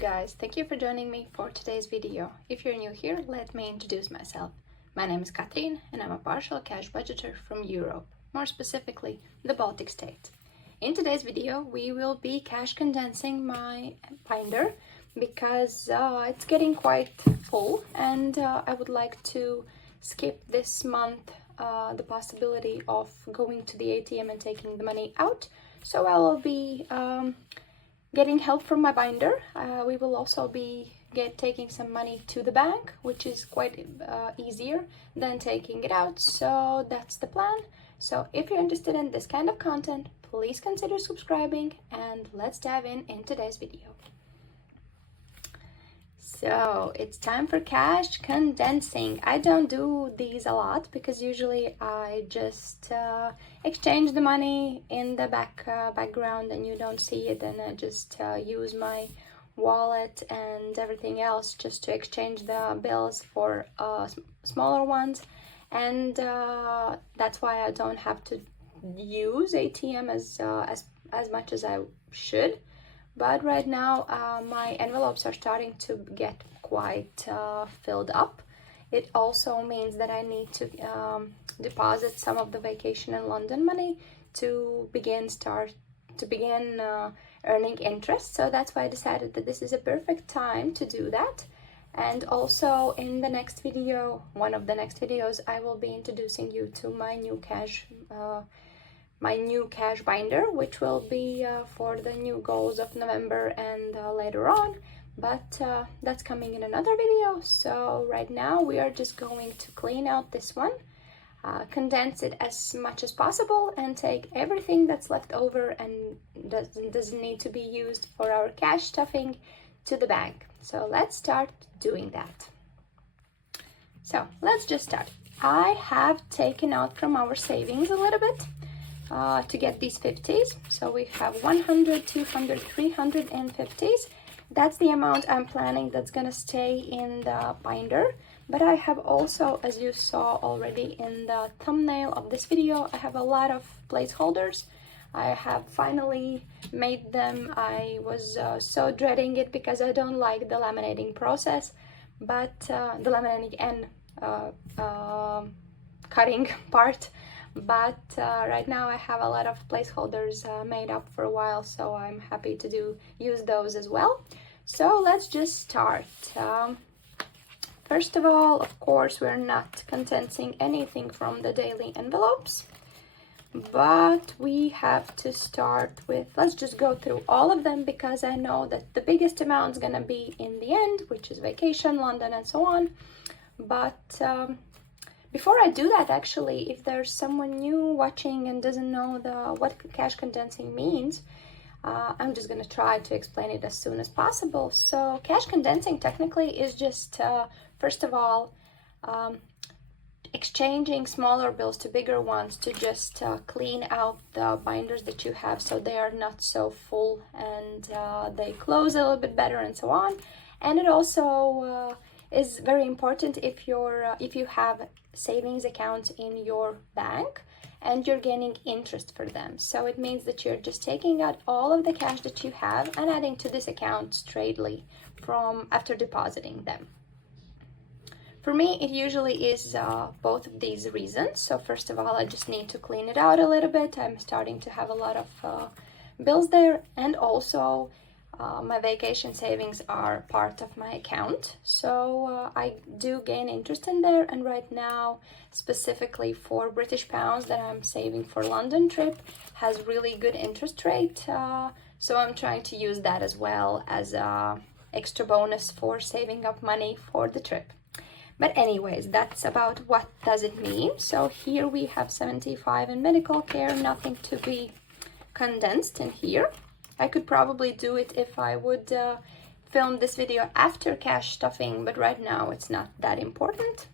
guys, thank you for joining me for today's video. If you're new here, let me introduce myself. My name is Katrin and I'm a partial cash budgeter from Europe, more specifically the Baltic states. In today's video we will be cash condensing my binder because it's getting quite full and I would like to skip this month the possibility of going to the ATM and taking the money out, so I will be getting help from my binder. We will also be taking some money to the bank, which is quite easier than taking it out. So that's the plan. So if you're interested in this kind of content, please consider subscribing and let's dive in today's video. So it's time for cash condensing. I don't do these a lot because usually I just exchange the money in the background and you don't see it, and I just use my wallet and everything else just to exchange the bills for smaller ones, and that's why I don't have to use ATM as much as I should. But right now my envelopes are starting to get quite filled up. It also means that I need to deposit some of the vacation in London money to begin earning interest. So that's why I decided that this is a perfect time to do that. And also in the next video, one of the next videos, I will be introducing you to my new cash binder, which will be for the new goals of November and later on, but that's coming in another video. So right now we are just going to clean out this one, condense it as much as possible, and take everything that's left over and doesn't need to be used for our cash stuffing to the bank. So let's start doing that. So let's just start. I have taken out from our savings a little bit to get these 50s. So we have 100, 200, 300 and 50s. That's the amount I'm planning that's gonna stay in the binder. But I have also, as you saw already in the thumbnail of this video, I have a lot of placeholders. I have finally made them. I was so dreading it because I don't like the laminating process, but the laminating and cutting part. But right now I have a lot of placeholders made up for a while, so I'm happy to use those as well. So let's just start. First of all, of course, we're not condensing anything from the daily envelopes, but we have to start with, let's just go through all of them because I know that the biggest amount is gonna be in the end, which is vacation, London and so on. But before I do that, actually, if there's someone new watching and doesn't know what cash condensing means, I'm just gonna try to explain it as soon as possible. So cash condensing technically is just, first of all, exchanging smaller bills to bigger ones to just clean out the binders that you have so they are not so full and they close a little bit better and so on. And it also is very important if you have savings accounts in your bank and you're gaining interest for them. So it means that you're just taking out all of the cash that you have and adding to this account straightly from after depositing them. For me, it usually is both of these reasons. So first of all, I just need to clean it out a little bit. I'm starting to have a lot of bills there, and also my vacation savings are part of my account, so I do gain interest in there. And right now, specifically for British pounds that I'm saving for London trip, has really good interest rate, so I'm trying to use that as well as a extra bonus for saving up money for the trip. But anyways, that's about what does it mean. So here we have 75 in medical care, nothing to be condensed in here. I could probably do it if I would film this video after cash stuffing, but right now it's not that important.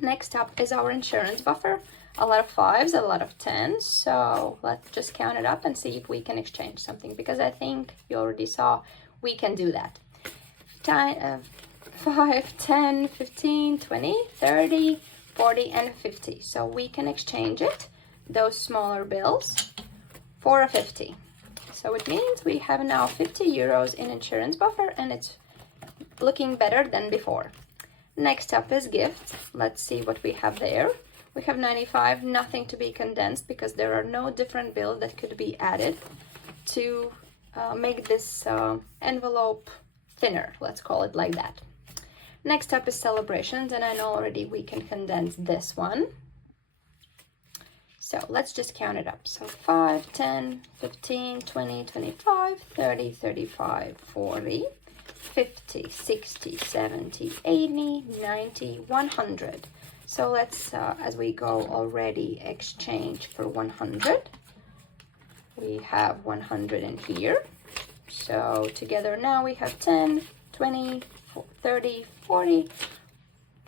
Next up is our insurance buffer. A lot of 5s, a lot of 10s. So let's just count it up and see if we can exchange something, because I think you already saw we can do that. 5, 10, 15, 20, 30, 40, and 50. So we can exchange it, those smaller bills, for a 50. So it means we have now 50 euros in insurance buffer, and it's looking better than before. Next up is gifts. Let's see what we have there. We have 95, nothing to be condensed because there are no different bills that could be added to make this envelope thinner, let's call it like that. Next up is celebrations, and I know already we can condense this one. So let's just count it up. So 5, 10, 15, 20, 25, 30, 35, 40, 50, 60, 70, 80, 90, 100. So let's, as we go already, exchange for 100. We have 100 in here. So together now we have 10, 20, 30, 40,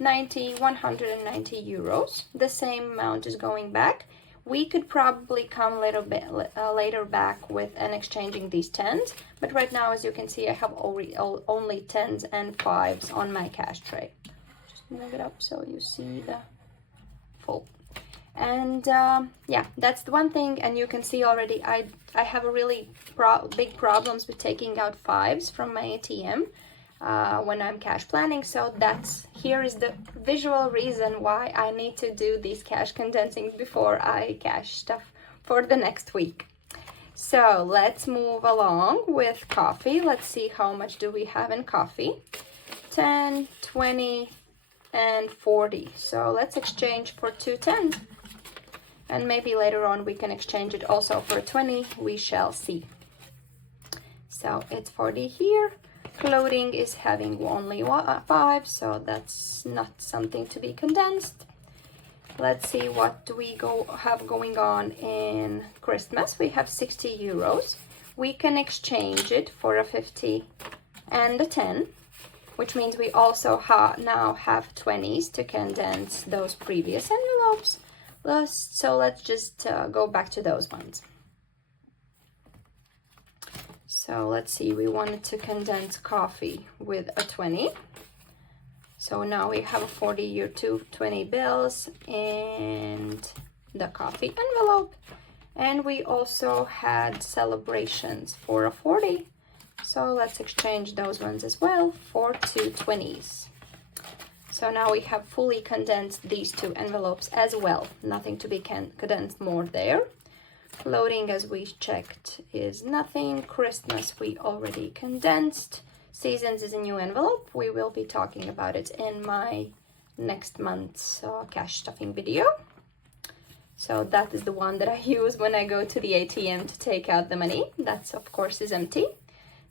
90, 190 euros. The same amount is going back. We could probably come a little bit later back with and exchanging these 10s, but right now, as you can see, I have only 10s and 5s on my cash tray. Just move it up so you see the full. And yeah, that's the one thing. And you can see already I have a really big problems with taking out 5s from my ATM when I'm cash planning. So here is the visual reason why I need to do these cash condensing before I cash stuff for the next week. So let's move along with coffee. Let's see how much do we have in coffee. 10, 20, and 40. So let's exchange for 2 10s. And maybe later on we can exchange it also for 20. We shall see. So it's 40 here. Clothing is having only 5, so that's not something to be condensed. Let's see what do we have going on in Christmas. We have 60 euros. We can exchange it for a 50 and a 10, which means we also now have 20s to condense those previous envelopes. So let's just go back to those ones. So let's see, we wanted to condense coffee with a 20. So now we have a 40 or 20 bills and the coffee envelope. And we also had celebrations for a 40. So let's exchange those ones as well for 2 20s. So now we have fully condensed these 2 envelopes as well. Nothing to be condensed more there. Clothing, as we checked, is nothing. Christmas we already condensed. Seasons is a new envelope. We will be talking about it in my next month's cash stuffing video. So that is the one that I use when I go to the ATM to take out the money. That's of course is empty.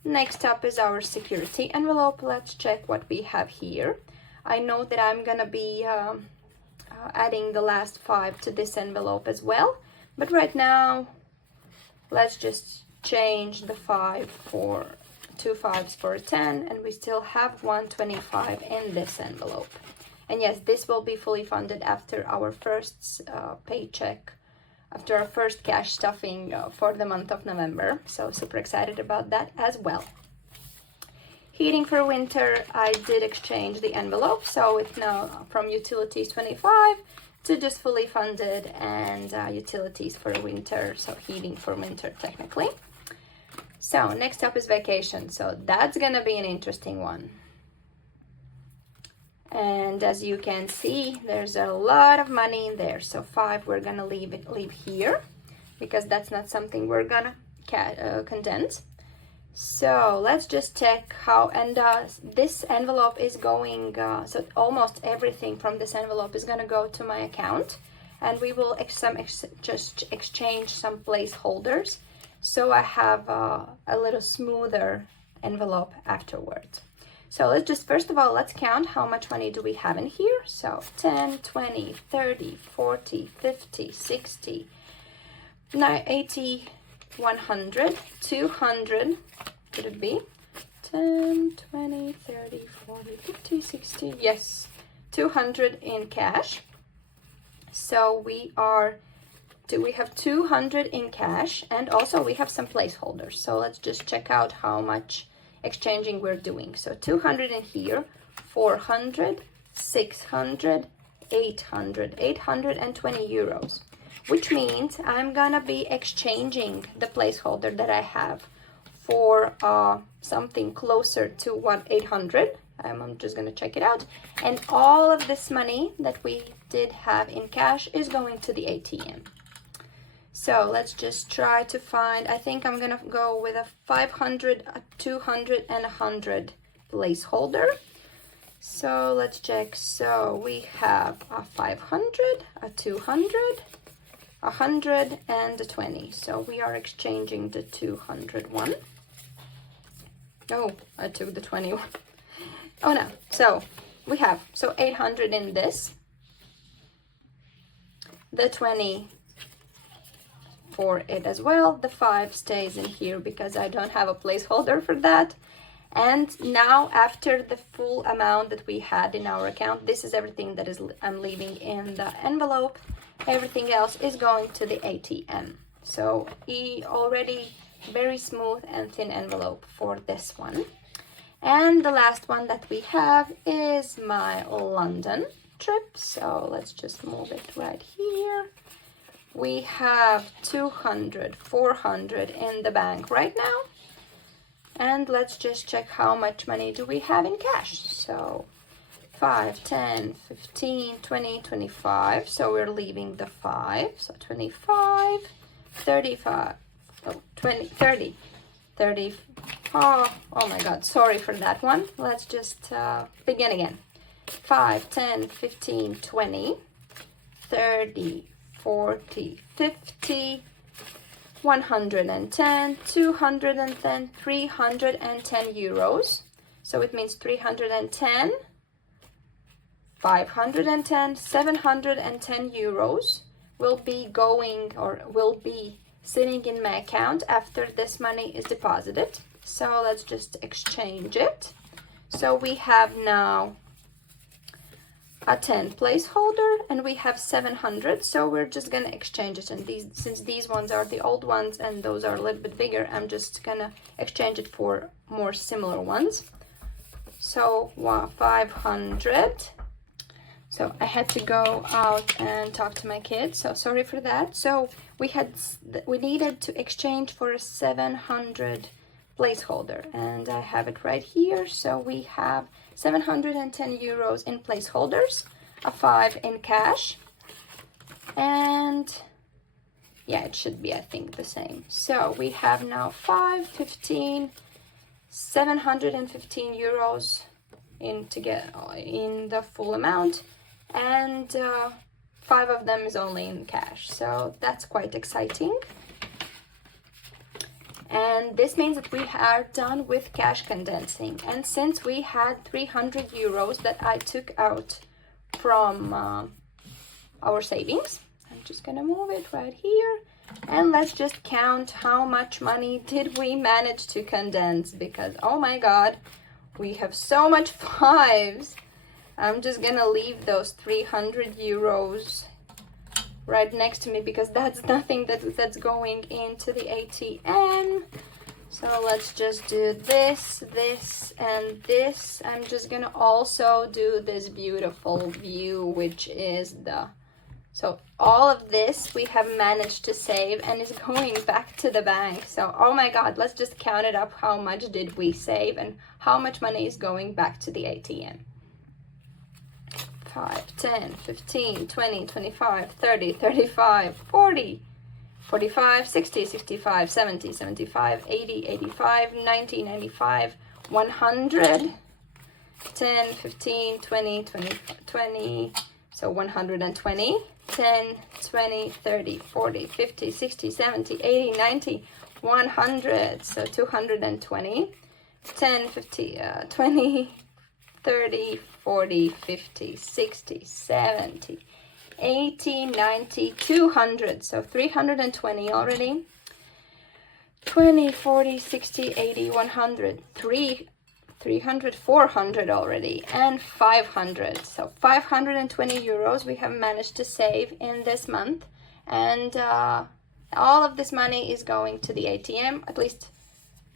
Next up is our security envelope. Let's check what we have here. I know that I'm gonna be adding the last 5 to this envelope as well. But right now, let's just change the 5 for 2 5s for a 10, and we still have 125 in this envelope. And yes, this will be fully funded after our first paycheck, after our first cash stuffing for the month of November. So super excited about that as well. Heating for winter, I did exchange the envelope, so it's now from utilities 25 to just fully funded and utilities for winter, so heating for winter technically. So next up is vacation, so that's gonna be an interesting one. And as you can see, there's a lot of money in there. So 5 we're gonna leave here because that's not something we're gonna condense. So let's just check how, and this envelope is going, so almost everything from this envelope is going to go to my account, and we will just exchange some placeholders so I have a little smoother envelope afterwards. So let's just, first of all, let's count how much money do we have in here. So 10, 20, 30, 40, 50, 60, 80, 100, 200, could it be? 10, 20, 30, 40, 50, 60, yes, 200 in cash. So we have 200 in cash, and also we have some placeholders. So let's just check out how much exchanging we're doing. So 200 in here, 400, 600, 800, 820 euros. which means I'm gonna be exchanging the placeholder that I have for something closer to 1,800. I'm just gonna check it out, and all of this money that we did have in cash is going to the ATM. So let's just try to find, I think I'm gonna go with a 500, a 200, and 100 placeholder. So let's check. So we have a 500, a 200, 100, and a 20. So we are exchanging the 200 one. Oh, I took the 21. Oh no. So we have 800 in this. The 20 for it as well. The 5 stays in here because I don't have a placeholder for that. And now, after the full amount that we had in our account, this is everything that I'm leaving in the envelope. Everything else is going to the ATM. So already very smooth and thin envelope for this one. And the last one that we have is my London trip. So let's just move it right here. We have 200, 400 in the bank right now. And let's just check how much money do we have in cash. So 5, 10, 15, 20, 25. So we're leaving the 5. So 25, 35, oh, 20, 30, 30. Oh my God, sorry for that one. Let's just begin again. 5, 10, 15, 20, 30, 40, 50, 110, 210, 310 euros. So it means 310, 510, 710 euros will be going, or will be sitting in my account after this money is deposited. So let's just exchange it. So we have now a 10 placeholder and we have 700, so we're just gonna exchange it. And since these ones are the old ones and those are a little bit bigger, I'm just gonna exchange it for more similar ones. So 500. So I had to go out and talk to my kids, so sorry for that. So we needed to exchange for a 700 placeholder, and I have it right here. So we have 710 euros in placeholders, a 5 in cash, and yeah, it should be, I think, the same. So we have now 5, 15, 715 euros in the full amount, and 5 of them is only in cash. So that's quite exciting. And this means that we are done with cash condensing. And since we had 300 euros that I took out from our savings, I'm just gonna move it right here. And let's just count how much money did we manage to condense, because oh my God, we have so much 5s. I'm just gonna leave those 300 euros right next to me because that's nothing that's going into the ATM. So let's just do this, this, and this. I'm just gonna also do this beautiful view, which is so all of this we have managed to save and is going back to the bank. So oh my God, let's just count it up. How much did we save and how much money is going back to the ATM? 5, 10, 15, 20, 25, 30, 35, 40, 45, 60, 65, 70, 75, 80, 85, 90, 95, 100, 10, 15, 20, 20, 20, so 120, 10, 20, 30, 40, 50, 60, 70, 80, 90, 100, so 220, 10, 50, 20, 30, 40, 50, 60, 70, 80, 90, 200, so 320 already, 20, 40, 60, 80, 100, 300, 400 already, and 500. So 520 euros we have managed to save in this month, and all of this money is going to the ATM, at least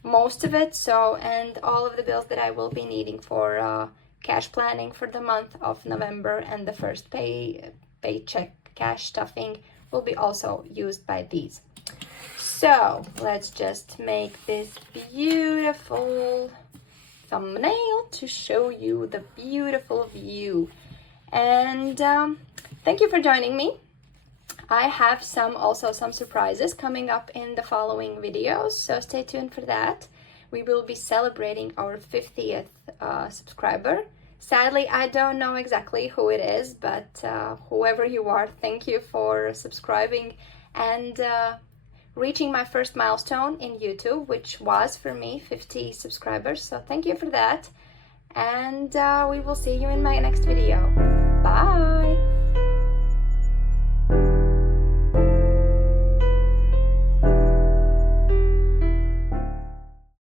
most of it. So, and all of the bills that I will be needing for cash planning for the month of November and the first paycheck cash stuffing will be also used by these. So let's just make this beautiful thumbnail to show you the beautiful view. And thank you for joining me. I have also some surprises coming up in the following videos, so stay tuned for that. We will be celebrating our 50th subscriber. Sadly, I don't know exactly who it is, but whoever you are, thank you for subscribing and reaching my first milestone in YouTube, which was for me 50 subscribers. So thank you for that. And we will see you in my next video. Bye!